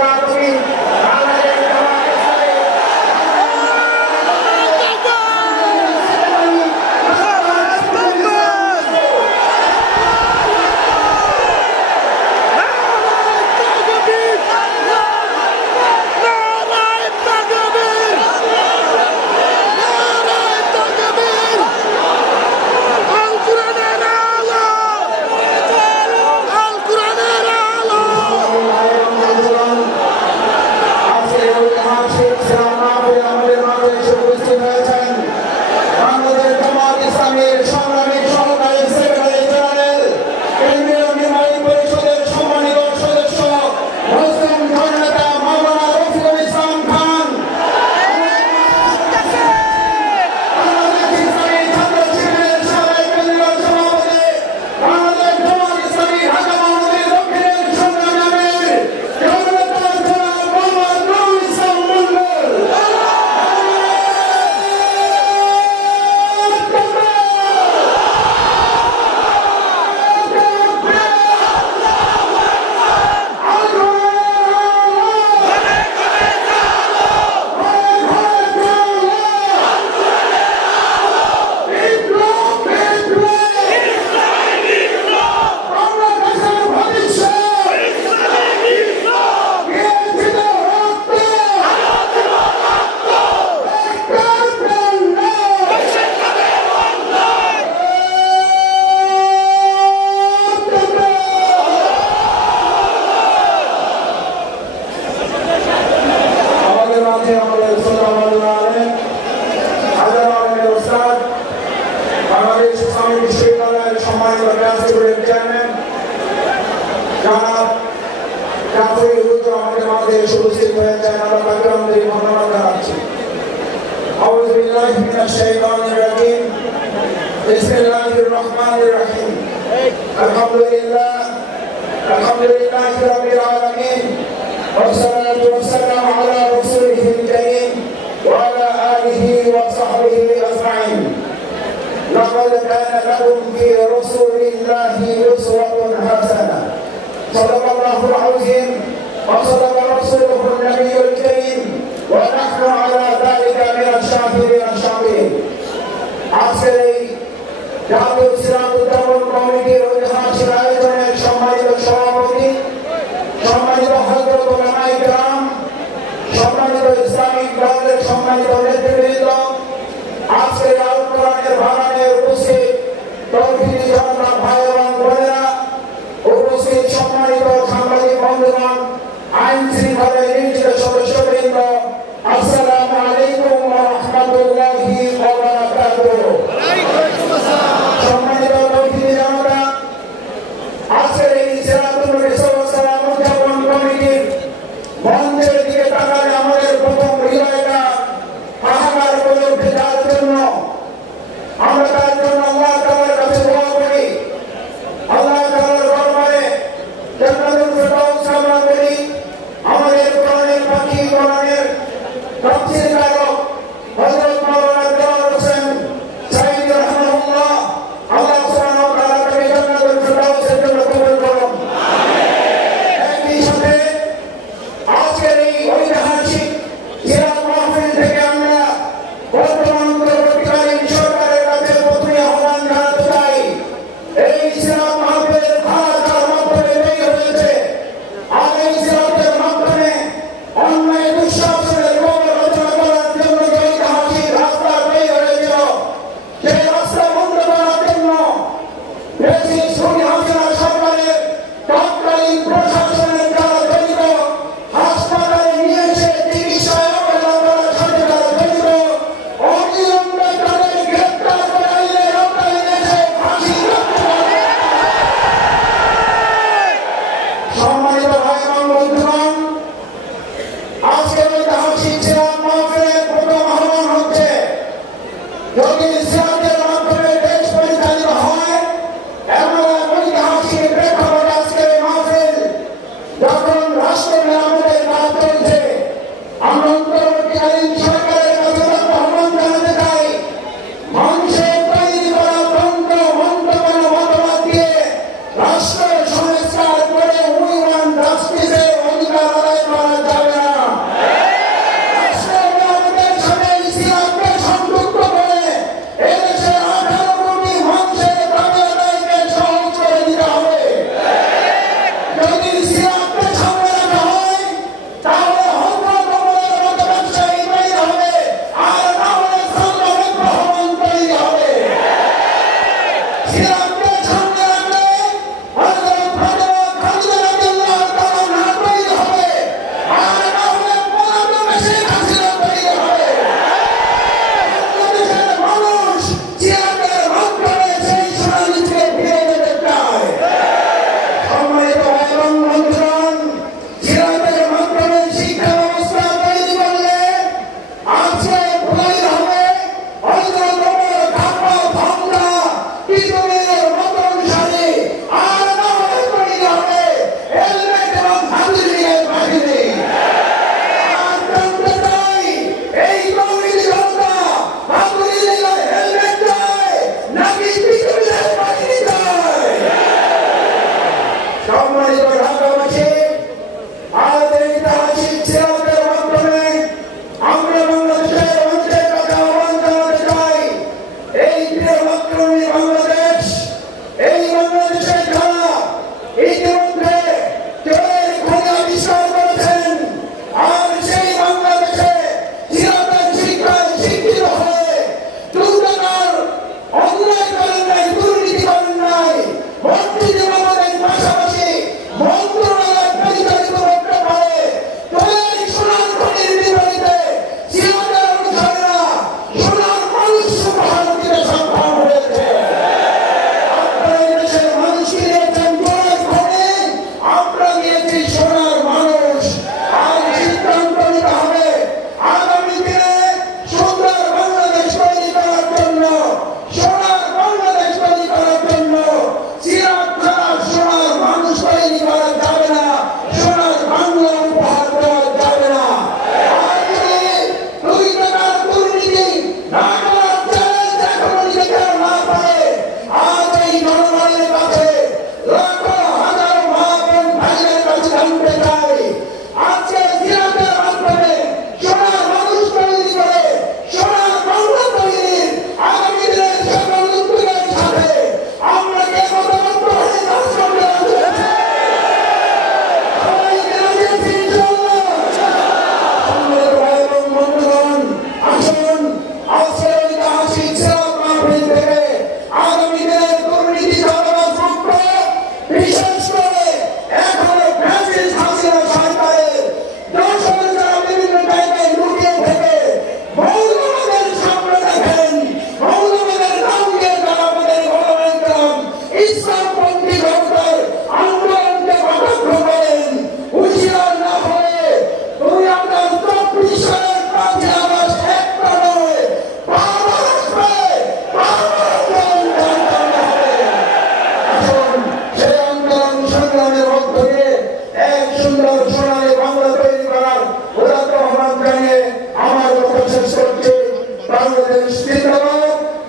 আল্লাহ جناب اکرم دی اعوذ باللہ من الشیطان الرجیم بسم اللہ الرحمن الرحیم الحمد للہ الحمد للہ رب العالمین والصلاة والسلام على رسوله الكريم وعلى آله وصحبه أجمعين لقد كان لكم في رسول الله أسوة حسنة صدق الله العظيم وصدق কেন্দ্রের মাত্র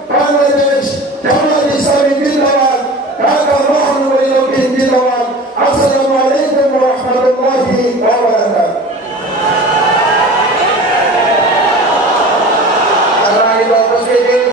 বাংলাদেশ বাংলাদেশ